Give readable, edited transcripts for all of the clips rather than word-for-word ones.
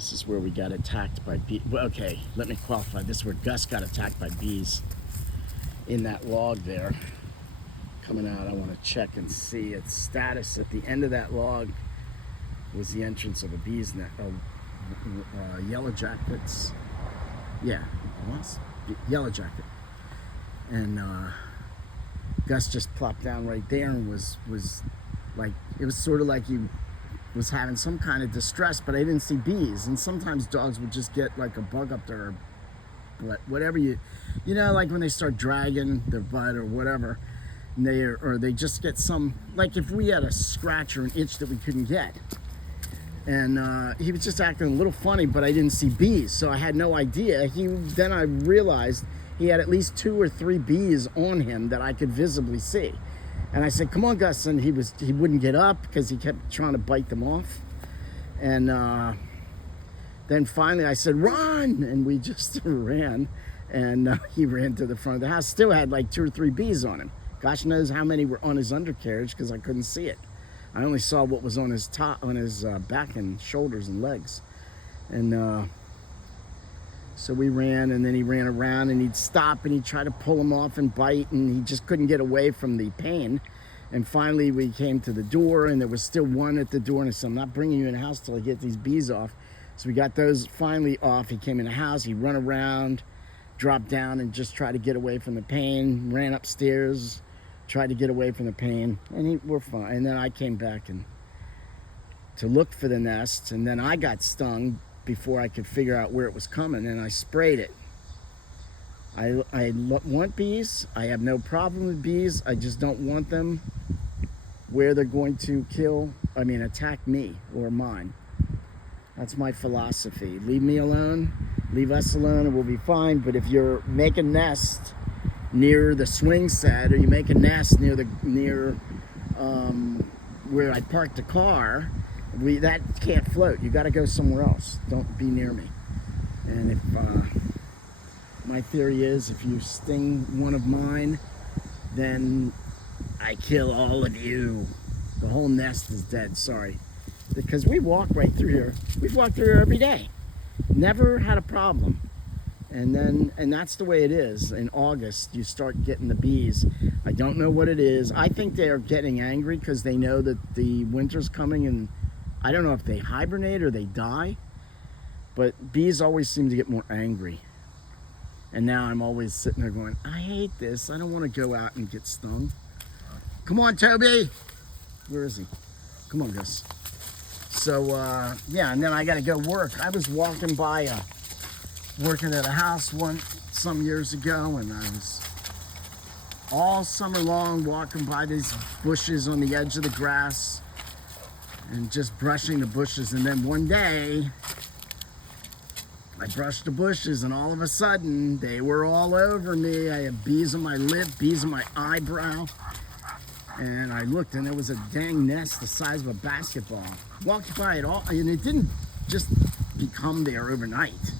This is where we got attacked by bees. Well, okay, let me qualify. This is where Gus got attacked by bees in that log there. Coming out, I want to check and see its status. At the end of that log was the entrance of a bee's nest. Yellow jackets. Yeah, it was. Yellow jacket. And Gus just plopped down right there and was like, it was sort of like he was having some kind of distress, but I didn't see bees. And sometimes dogs would just get like a bug up their butt, whatever you know, like when they start dragging their butt or whatever, and they just get some, like if we had a scratch or an itch that we couldn't get. And he was just acting a little funny, but I didn't see bees, so I had no idea. Then I realized he had at least 2 or 3 bees on him that I could visibly see. And I said, "Come on, Gus," and he wouldn't get up because he kept trying to bite them off. And then finally I said, "Run!" And we just ran, and he ran to the front of the house. Still had like 2 or 3 bees on him. Gosh knows how many were on his undercarriage because I couldn't see it. I only saw what was on his back and shoulders and legs. And so we ran, and then he ran around, and he'd stop, and he'd try to pull him off and bite, and he just couldn't get away from the pain. And finally we came to the door, and there was still one at the door, and I said, "I'm not bringing you in the house till I get these bees off." So we got those finally off. He came in the house, he run around, dropped down, and just tried to get away from the pain, ran upstairs, tried to get away from the pain, and we're fine. And then I came back to look for the nest, and then I got stung before I could figure out where it was coming, and I sprayed it. I want bees. I have no problem with bees. I just don't want them where they're going to attack me or mine. That's my philosophy. Leave me alone, leave us alone, and we'll be fine. But if you're making a nest near the swing set, or you make a nest near where I parked the car, that can't float. You got to go somewhere else. Don't be near me. And if my theory is, if you sting one of mine, then I kill all of you. The whole nest is dead. Sorry, because we walk right through here. We've walked through here every day. Never had a problem. And that's the way it is. In August, you start getting the bees. I don't know what it is. I think they are getting angry because they know that the winter's coming, and I don't know if they hibernate or they die, but bees always seem to get more angry. And now I'm always sitting there going, I hate this. I don't want to go out and get stung. Come on, Toby. Where is he? Come on, Gus. So, yeah, and then I got to go work. I was walking by working at a house some years ago, and I was all summer long walking by these bushes on the edge of the grass and just brushing the bushes. And then one day I brushed the bushes, and all of a sudden they were all over me. I had bees on my lip, bees on my eyebrow, and I looked, and there was a dang nest the size of a basketball. Walked by it all, and it didn't just become there overnight.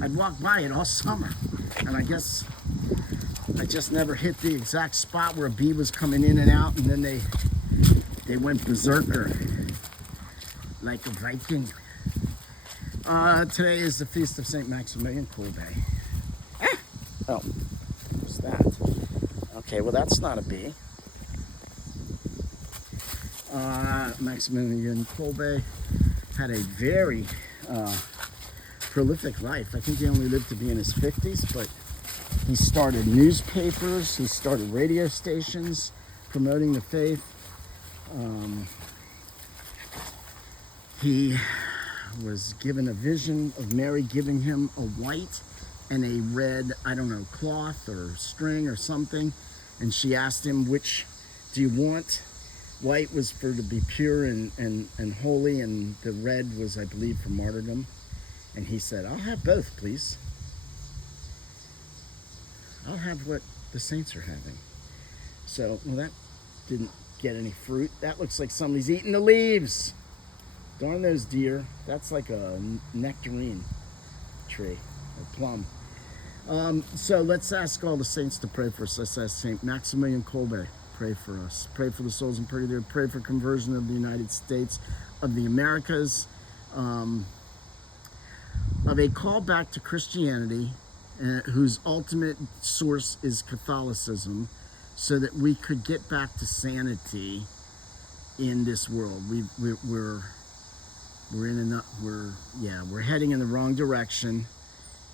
I'd walked by it all summer, and I guess I just never hit the exact spot where a bee was coming in and out, and then they went berserker like a Viking. Today is the feast of St. Maximilian Kolbe. Oh, what's that? Okay, well that's not a bee. Maximilian Kolbe had a very prolific life. I think he only lived to be in his 50s, but he started newspapers, he started radio stations promoting the faith. He was given a vision of Mary giving him a white and a red, I don't know, cloth or string or something, and she asked him, which do you want? White was for to be pure and holy, and the red was, I believe, for martyrdom. And he said, I'll have both, please. I'll have what the saints are having. So, well, that didn't get any fruit. That looks like somebody's eating the leaves. Darn those deer. That's like a nectarine tree, or plum. So let's ask all the saints to pray for us. Let's ask St. Maximilian Kolbe, pray for us. Pray for the souls in purgatory. Pray for conversion of the United States, of the Americas. of a call back to Christianity, whose ultimate source is Catholicism, so that we could get back to sanity in this world. We're heading in the wrong direction,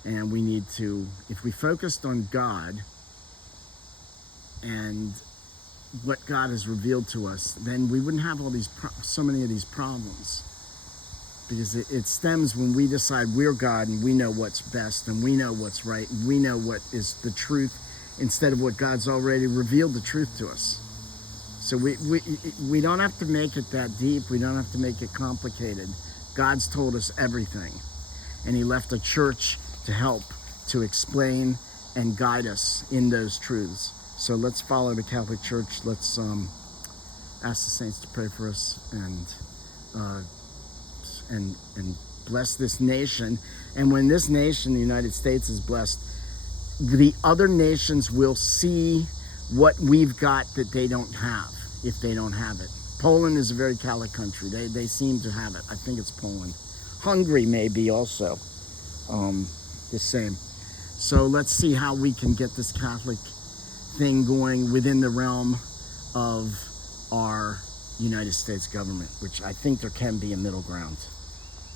and we need to, if we focused on God and what God has revealed to us, then we wouldn't have so many of these problems. Because it stems when we decide we're God and we know what's best and we know what's right and we know what is the truth, instead of what God's already revealed the truth to us. So we don't have to make it that deep. We don't have to make it complicated. God's told us everything, and he left a church to help, to explain and guide us in those truths. So let's follow the Catholic Church. Let's ask the saints to pray for us and bless this nation. And when this nation, the United States, is blessed, the other nations will see what we've got that they don't have, if they don't have it. Poland is a very Catholic country. They seem to have it. I think it's Poland. Hungary may be also the same. So let's see how we can get this Catholic thing going within the realm of our United States government, which I think there can be a middle ground.